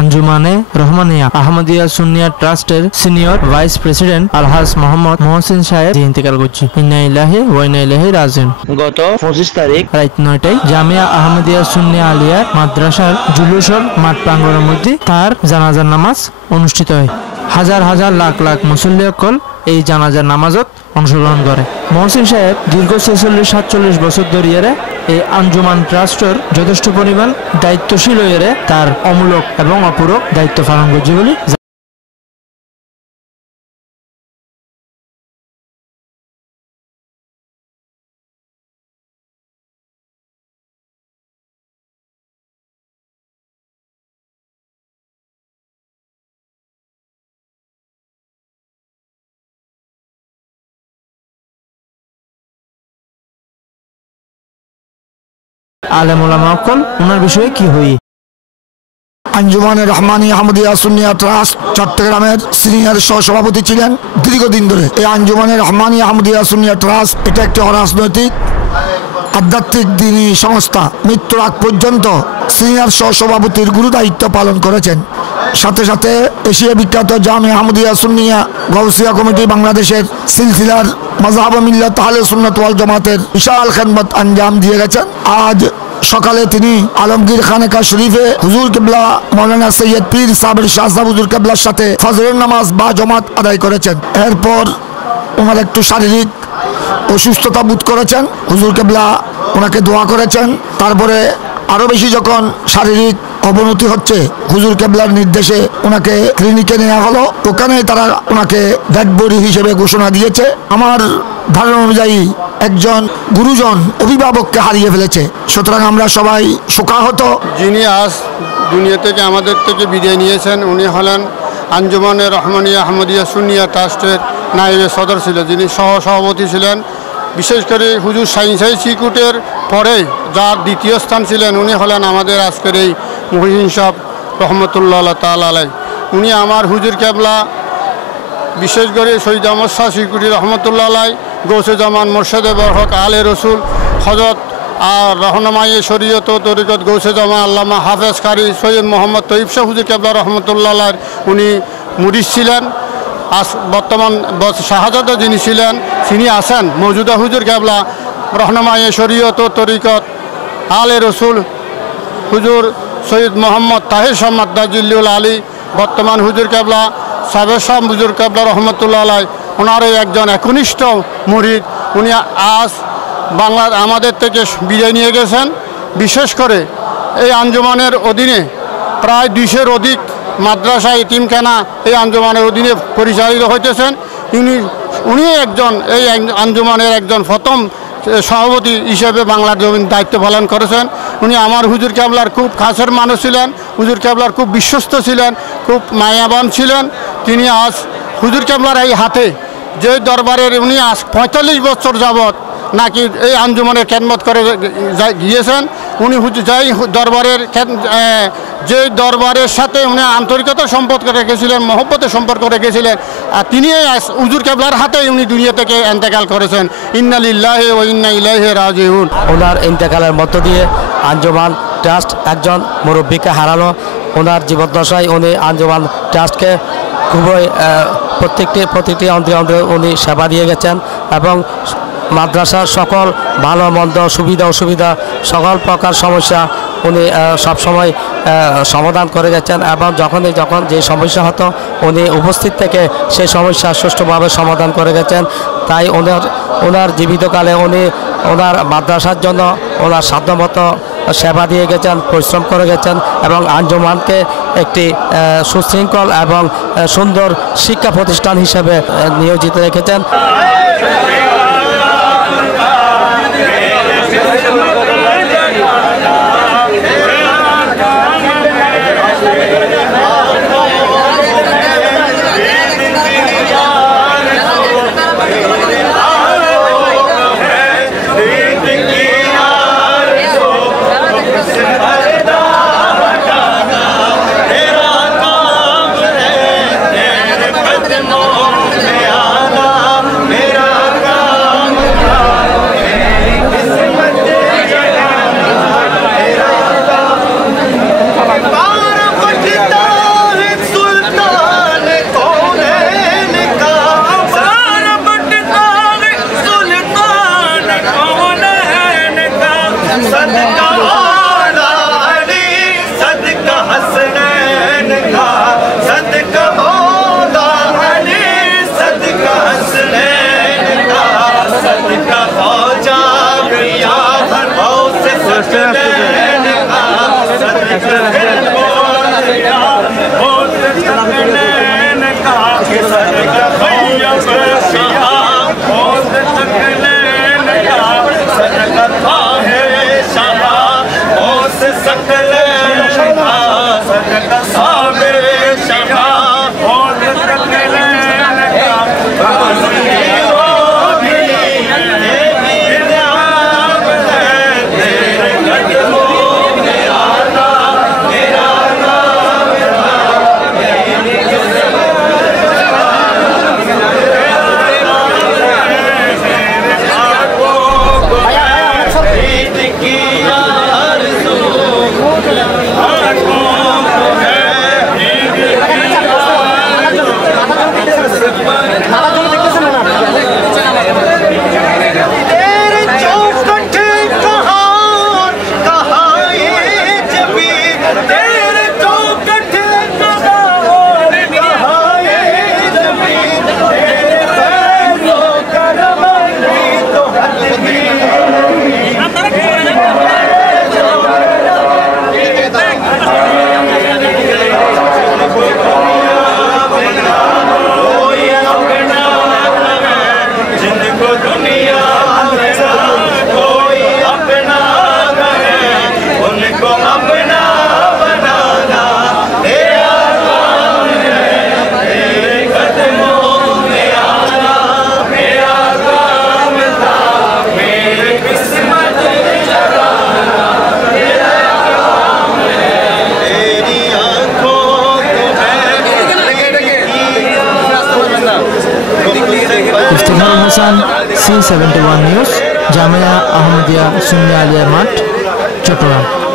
আঞ্জুমানে রহমানিয়া আহমদিয়া সুন্নিয়া ট্রাস্টের senior vice president আলহাজ মোহাম্মদ মহসিন সাহেব ইন্তেকাল করছে। ইন্না লিল্লাহি ওয়া ইন্না ইলাইহি রাজিউন। গত 25 তারিখ রাত 9টায় জামিয়া আহমদিয়া সুন্নিয়া আলিয়া মাদ্রাসার জুলুসর মাঠ প্রাঙ্গণের মধ্যে তার জানাজার নামাজ অনুষ্ঠিত হয়। হাজার হাজার লাখ লাখ মুসল্লি অকল এই জানাজার নামাজত অংশগ্রহণ করে। মহসিন সাহেব দীর্ঘ 46-47 বছর ধরিয়ে এই আঞ্জুমান ট্রাস্টের যথেষ্ট পরিমাণ দায়িত্বশীল হয়ে তার অমূলক এবং অপূরক দায়িত্ব পালন করছে বলে আলেম ওলামা অকল ওনার বিষয়ে কি হই। আঞ্জুমানে রহমানিয়া আহমদিয়া সুন্নিয়া ট্রাস্ট চট্টগ্রামের সিনিয়র সহসভাপতি ছিলেন দীর্ঘদিন ধরে। এই আঞ্জুমানে রহমানিয়া আহমদিয়া সুন্নিয়া ট্রাস্ট এটা একটি অরাজনৈতিক আধ্যাত্মিক দিনী সংস্থা। মৃত্যুর আগ পর্যন্ত সিনিয়র সহসভাপতির গুরু দায়িত্ব পালন করেছেন। সাথে সাথে এশিয়া বিখ্যাত জামিয়া আহমদিয়া সুন্নিয়া গাউসিয়া কমিটি বাংলাদেশের সিলসিলার মাযহাব মিল্লাত আহলে সুন্নাত ওয়াল জামাতের বিশাল খেদমত আঞ্জাম দিয়ে গেছেন। আজ সকালে তিনি আলমগীর খানেকা শরীফে হুজুর কিবলা মৌলানা সৈয়দ পীর সাবের শাহ সাহেব হুজুর কিবলার সাথে ফজরের নামাজ বা জামাত আদায় করেছেন। এরপর ওনার একটু শারীরিক অসুস্থতা বোধ করেছেন, হুজুর কিবলা ওনাকে দোয়া করেছেন। তারপরে আরো বেশি যখন শারীরিক অবনতি হচ্ছে হুজুর কিবলার নির্দেশে ওনাকে ক্লিনিকে নেওয়া হলো। ওখানে তারা ওনাকে ডেড বডি হিসেবে ঘোষণা দিয়েছে। আমার ধারণা অনুযায়ী একজন গুরুজন অভিভাবককে হারিয়ে ফেলেছে। সুতরাং আমরা সবাই শোকাহত। যিনি আজ দুনিয়া থেকে আমাদের থেকে বিদায় নিয়েছেন উনি হলেন আঞ্জুমানে রহমানিয়া আহমদিয়া সুন্নিয়া ট্রাস্টের নায়েবে সদর ছিল, যিনি সহসভাপতি ছিলেন। বিশেষ করে হুজুর সাইন্সাই সিকুটের পরে যার দ্বিতীয় স্থান ছিলেন উনি হলেন আমাদের আজকের এই মহসিন সাহেব রহমতুল্লাহ তাআলা আলাইহি। উনি আমার হুজুর কেবলা বিশেষ করে শহীদ আহমদ শাহ সিকুটি রহমতুল্লাহ আলাইহি, গৌসে জামান মোর্শেদে বরহক আলে রসুল হজরত আর রহনমায়ে শরীয়ত তরিকত গৌসে জামান আল্লামা হাফেজ কারি সৈয়দ মোহাম্মদ তৈয়ব শাহ হুজুর কেবলা রহমতুল্লাহ আলাইহি উনি মুরিদ ছিলেন। বর্তমান শাহজাদা যিনি ছিলেন তিনি আছেন মৌজুদা হুজুর কেবলা রহনমায়ে শরীয়ত তরিকত আলে রসুল হুজুর সৈয়দ মোহাম্মদ তাহির শাহ তাজিল্লুল আলী, বর্তমান হুজুর কেবলা সাবের শাহ হুজুর কেবলা রহমতুল্লাহ আলাইহি ওনারই একজন একনিষ্ঠ মুরিদ। উনি আজ বাংলার আমাদের থেকে বিদায় নিয়ে গেছেন। বিশেষ করে এই আঞ্জুমানের অধীনে প্রায় 200-এর অধিক মাদ্রাসা এতিমখানা এই আঞ্জুমানের অধীনে পরিচালিত হইতেছেন। উনি একজন এই আঞ্জুমানের একজন প্রথম সভাপতি হিসেবে বাংলার জমিন দায়িত্ব পালন করেছেন। উনি আমার হুজুর কেবলার খুব কাছের মানুষ ছিলেন, হুজুর কেবলার খুব বিশ্বস্ত ছিলেন, খুব মায়াবান ছিলেন। তিনি আজ হুজুর কেবলার এই হাতে যে দরবারের উনি আজ 45 বছর যাবৎ নাকি এই আঞ্জুমানের খেদমত করে গিয়েছেন। উনি যাই দরবারের যে দরবারের সাথে উনি আন্তরিকতার সম্পর্ক রেখেছিলেন, মহব্বতের সম্পর্ক রেখেছিলেন, আর তিনি হুজুর কেবলার হাতে উনি দুনিয়া থেকে ইন্তেকাল করেছেন। ইন্না লিল্লাহি ওয়া ইন্না ইলাইহি রাজিউন। ওনার ইন্তেকালের মধ্য দিয়ে আঞ্জুমান ট্রাস্ট একজন মুরব্বীকে হারালো। ওনার জীবদ্দশায় উনি আঞ্জুমান ট্রাস্টকে খুবই প্রতিটি অন্তরে উনি সেবা দিয়ে গেছেন এবং মাদ্রাসার সকল ভালো মন্দ সুবিধা অসুবিধা সকল প্রকার সমস্যা উনি সবসময় সমাধান করে গেছেন এবং যখন যে সমস্যা হতো উনি উপস্থিত থেকে সেই সমস্যা সুষ্ঠুভাবে সমাধান করে গেছেন। তাই ওনার জীবিতকালে উনি ওনার মাদ্রাসার জন্য ওনার সাধ্যমতো সেবা দিয়ে গেছেন, পরিশ্রম করে গেছেন এবং আঞ্জুমানকে একটি সুশৃঙ্খল এবং সুন্দর শিক্ষা প্রতিষ্ঠান হিসেবে নিয়োজিত রেখেছেন। मेरा হাসান, C71 নিউজ, জামিয়া আহমদিয়া সুন্নিয়া আলিয়া মাঠ, চট্টগ্রাম।